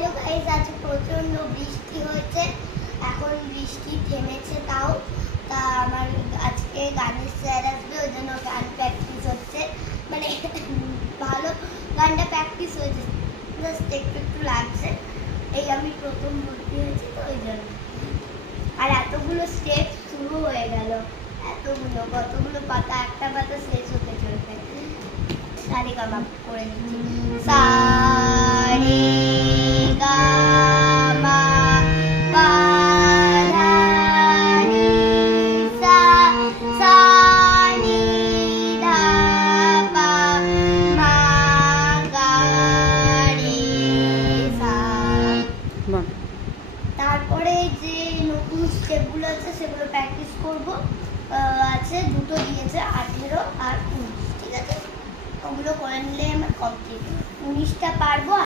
Hello guys, আজ প্রচন্ড বৃষ্টি হয়েছে। এখন বৃষ্টি থেমেছে তাও। তা আমার আজকে গানের স্যার আসবে, ওই জন্য গান প্র্যাকটিস হচ্ছে। মানে ভালো গানটা প্র্যাকটিস হয়েছে, জাস্ট একটু একটু লাগছে। এই আমি প্রথম ভর্তি হয়েছি তো ওই জন্য। আর এতগুলো স্টেপ শুরু হয়ে গেল, এতগুলো কতগুলো পাতা, একটা পাতা শেষ হতে চলবে। সারেগামা করে দিচ্ছি। সা